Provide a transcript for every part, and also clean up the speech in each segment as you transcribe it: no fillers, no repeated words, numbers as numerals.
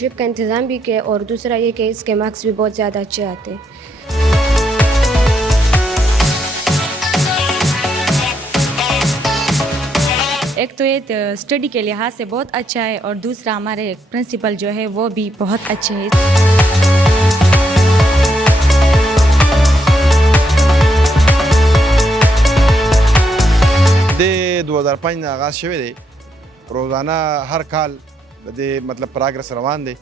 स्कॉलरशिप का इंतज़ाम भी किया और दूसरा ये कि इसके मार्क्स भी बहुत ज़्यादा अच्छे आते हैं। एक तो ये स्टडी के लिहाज से बहुत अच्छा है और दूसरा हमारे प्रिंसिपल जो है वो भी बहुत अच्छे हैं। د 2005 نه آغاز شوی دی روزانه هر کال د دې مطلب پراګرس روان دی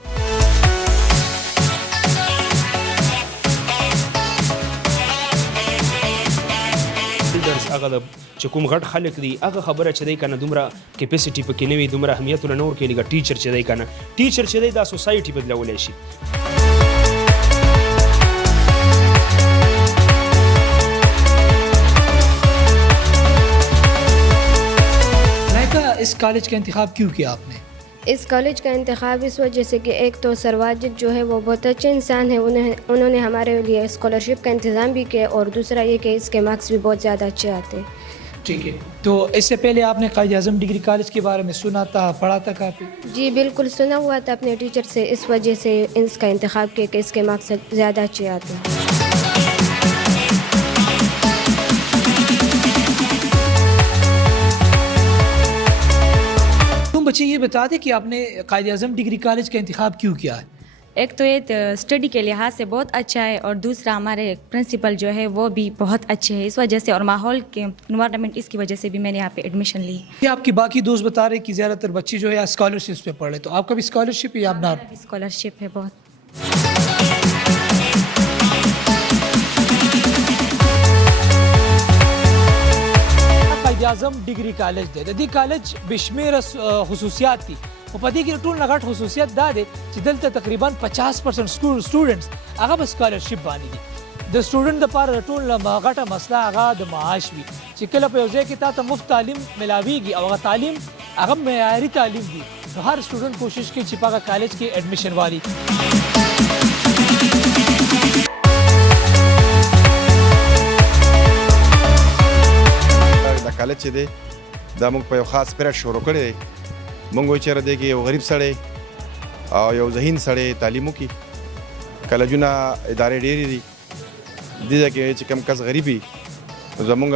بلډرز هغه د چې کوم غټ خلک دي هغه خبره چې دی کنه دومره کیپاسټي پکې نه وي دومره اهمیت له نور کې لګا ټیچر چې دی کنه ټیچر چې دی دا سوسایټي بدلولی شي इस कॉलेज का इंतखाब क्यों किया आपने? इस कॉलेज का इंतखाब इस वजह से कि एक तो सरवाजिद जो है वो बहुत अच्छे इंसान है, उन्होंने हमारे लिए स्कॉलरशिप का इंतज़ाम भी किया और दूसरा ये कि इसके मार्क्स भी बहुत ज़्यादा अच्छे आते हैं। ठीक है, तो इससे पहले आपने कायद आज़म डिग्री कॉलेज के बारे में सुना था, पढ़ा था काफ़ी? जी बिल्कुल, सुना हुआ था अपने टीचर से, इस वजह से इसका इंतखाब किया कि इसके मार्क्स ज़्यादा अच्छे आते हैं। बच्चे ये बता दें कि आपने कायद आज़म डिग्री कॉलेज का इंतखाब क्यों किया है? एक तो ये स्टडी के लिहाज से बहुत अच्छा है और दूसरा हमारे प्रिंसिपल जो है वो भी बहुत अच्छे हैं इस वजह से और माहौल के इन्वायरमेंट इसकी वजह से भी मैंने यहाँ पे एडमिशन ली। ये आपके बाकी दोस्त बता रहे कि ज़्यादातर बच्चे जो है स्कॉलरशिप पे पढ़ रहे, तो आपका भी स्कॉलरशिप है या आप ना? स्कॉलरशिप है बहुत। कायद आज़म डिग्री कॉलेज दे दी कॉलेज बेशमेर खसूसियात थी वो पदी की टूल नगट खसूसियत दा दे कि दलता तकरीबन 50% स्टूडेंट्स आगा स्कॉलरशिप बानी दी द स्टूडेंट द पार टूल गटा मसला आगा द माश भी चिकल पे उसे कि ता मुफ्त तालीम मिलावीगी और तालीम आगा मेयारी तालीम दी तो हर स्टूडेंट कोशिश की छिपा का कॉलेज की एडमिशन वाली کالج چې دی دا موږ په یو خاص پیریډ شروع کړی دی موږ وایو چېرې دی کې یو غریب سړی او یو ذهین سړی تعلیم وکړي کالجونه ادارې ډېرې دي دې ځای کې چې کوم کس غریب وي زمونږ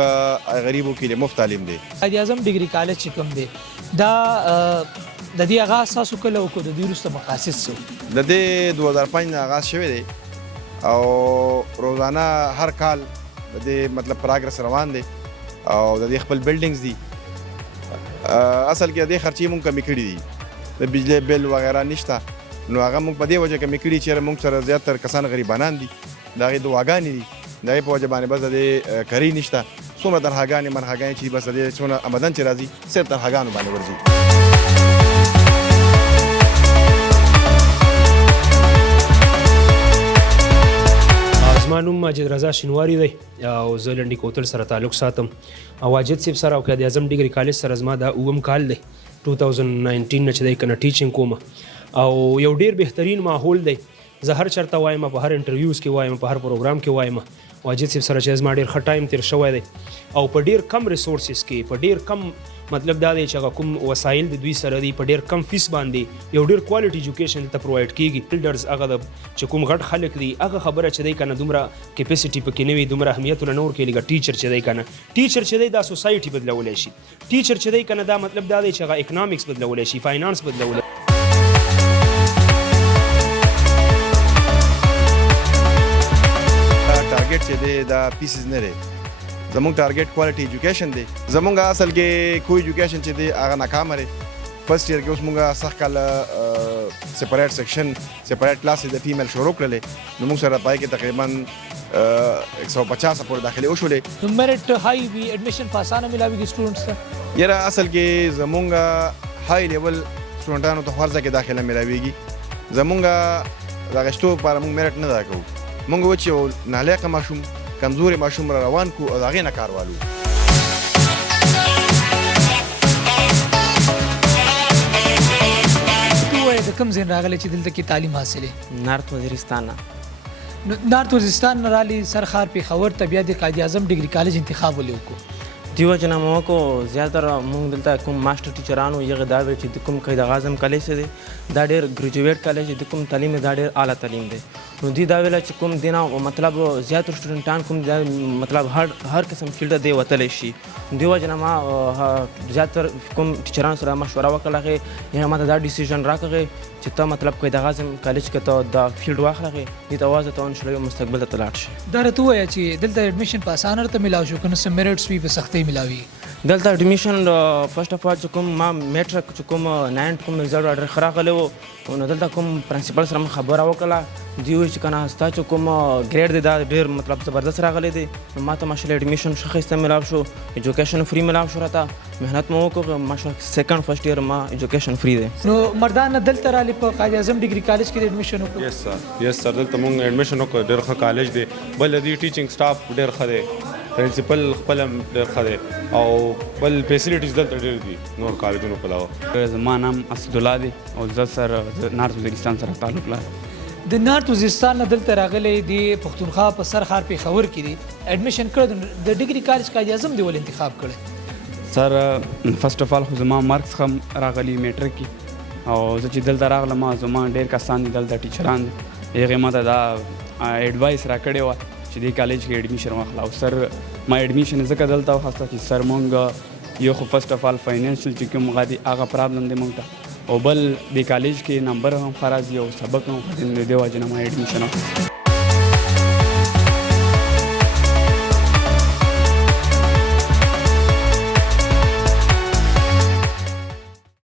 غریبو کې مفت تعلیم دی قائد اعظم ډیګري کالج چې کوم دی دا د دې آغاز تاسو کله وکړو د دې وروسته مقاصد څه د دې 2005 نه آغاز شوی دی او روزانه هر کال د دې مطلب پراګرس روان دی او د دې خپل بلډینګز دي اصل کې د دې خرچې مونږ کمې کړي دي د بجلی بل وغیره نشته نو هغه مونږ په دې وجه کمې کړي چې مونږ سره زیاتره کسان غریبانان دي د هغې دعاګانې دي د هغې په وجه باندې بس د دې کرۍ نشته څومره تنخواګانې منخواګانې چې بس د دې څونه آمدن چې راځي صرف تنخواګانو باندې ورځي زما نوم ماجد رضا شینواري دی او زه لنډي کوتل سره تعلق ساتم او واجد صاحب سره او قائد اعظم ډیګري کالج سره زما دا اووم کال دی 2019 نه چې دی کنه ټیچینګ کوم او یو ډیر بهترین ماحول دی زه هر چرته وایم په هر انټرویوز کې وایم په هر پروګرام کې وایم واجد صاحب سره چې زما ډیر ښه ټایم تیر شوی دی او په ډیر کم ریسورسز کې په ډیر کم مطلب دا دی چې کوم وسایل د دوی سره دی په ډیر کم فیس باندې یو ډیر کوالټي ایجوکیشن ته پرووایډ کیږي بلډرز هغه چې کوم غټ خلک دي هغه خبره چې دی کنه دومره کیپاسټي پکې نه وي دومره اهمیت له نور کې لګا ټیچر چې دی کنه ټیچر چې دی دا سوسایټي بدلولی شي ټیچر چې دی کنه دا مطلب دا دی چې هغه اکنامکس بدلولی شي فاینانس بدلولی ټارګټ چې دی دا پیسز نه دی زمونږ ټارګټ کوالټي ایجوکیشن دی زمونږ اصل کې کوئی ایجوکیشن چې دی هغه ناکامه دی فرست ایئر کې اوس مونږ سخت کاله سپریټ سیکشن سپریټ کلاسز د فیمیل شروع کړلې نو مونږ سره پای کې تقریبا 150 پورې داخلي وشولې میرټ هاي وی ایڈمیشن په اسانه ملاويږي سټوډنټس ته یاره اصل کې زمونږ هاي لیول سټوډنټانو ته هر ځای کې داخله ملاويږي زمونږ د غشتو لپاره مونږ میرټ نه دا کوو مونږ و چې نالایقه ماشوم کمزوري ماشوم را روان کو او هغې نه کار والو د کوم ځای راغلی چې دلته کې تعلیم حاصلې نارت وزیرستان نارت وزیرستان نه رالي سرخار پېښور ته بیا د قائد اعظم ډیګري کالج انتخاب ولې وکړو دیو جنا مو کو زیاتره مونږ دلته کوم ماستر ټیچرانو یغه دا وی چې د کوم قید اعظم کالج دی دا ډیر ګریجویټ کالج د کوم تعلیم دا ډیر اعلی تعلیم دی نو دی دا ویل چې کوم دینا مطلب زیاتره سټوډنټان کوم دا مطلب هر قسم فیلډ دی وتلی شي دیو جنا ما زیاتره کوم ټیچرانو سره مشوره وکړه یا ما دا ډیسیژن راکړه چې ته مطلب قید اعظم کالج کې ته دا فیلډ واخلې دې ته وازه ته ان شاء الله مستقبل ته لاړ شي دا راته وایي چې دلته اډمیشن په اسانه ته ملاو شو کنه سم میرټس وی په سختۍ ملاوي دلته اډمیشن فرست اف اول چې کوم ما میټرک چې کوم 9 کوم رزلټ ډېر خراغلی و نو دلته کوم پرنسپل سره خبره وکړه دی وایي چې کنه ستا چې کوم ګریډ دی دا ډېر مطلب زبردست راغلی دی نو ما ته ماشاءالله اډمیشن ښه ښایسته ملاو شو ایجوکیشن فری ملاو شو راته مهنت مو وکړو ماشاءالله سیکنډ فرست ایئر ما ایجوکیشن فری دی نو مردان دلته رالي په قائد اعظم ډیګري کالج کې اډمیشن وکړو یس سر دلته مونږ اډمیشن وکړو ډېر ښه کالج دی بل دی ټیچینګ سټاف ډېر ښه دی پرنسپل خپل ډېر ښه دی او بل فیسیلیټیز دلته ډېر دي نور کالجونو په علاوه زما نام اسدالله دی او زه سره نارت وزیرستان سره تعلق لرم د نارت وزیرستان نه دلته راغلی دی پښتونخوا په سر ښار پېښور کې دی اډمیشن کړی د ډیګري کالج قائد اعظم دی ول انتخاب کړی سر فرست اف اول خو زما مارکس هم راغلی میټرک کې او زه چې دلته راغلم زما ډېر کسان دي دلته ټیچران دي هغې ما ته دا اډوایس راکړې وه چې دې کالج کې اډمیشن واخله او سر ما اډمیشن ځکه دلته واخیسته چې سر مونږ یو خو فرست اف اول فاینانشل چې کوم هغه پرابلم دی مونږ ته او بل دې کالج کې نمبر هم ښه راځي او سبق هم ښه دی نو د دې وجې نه ما اډمیشن واخیسته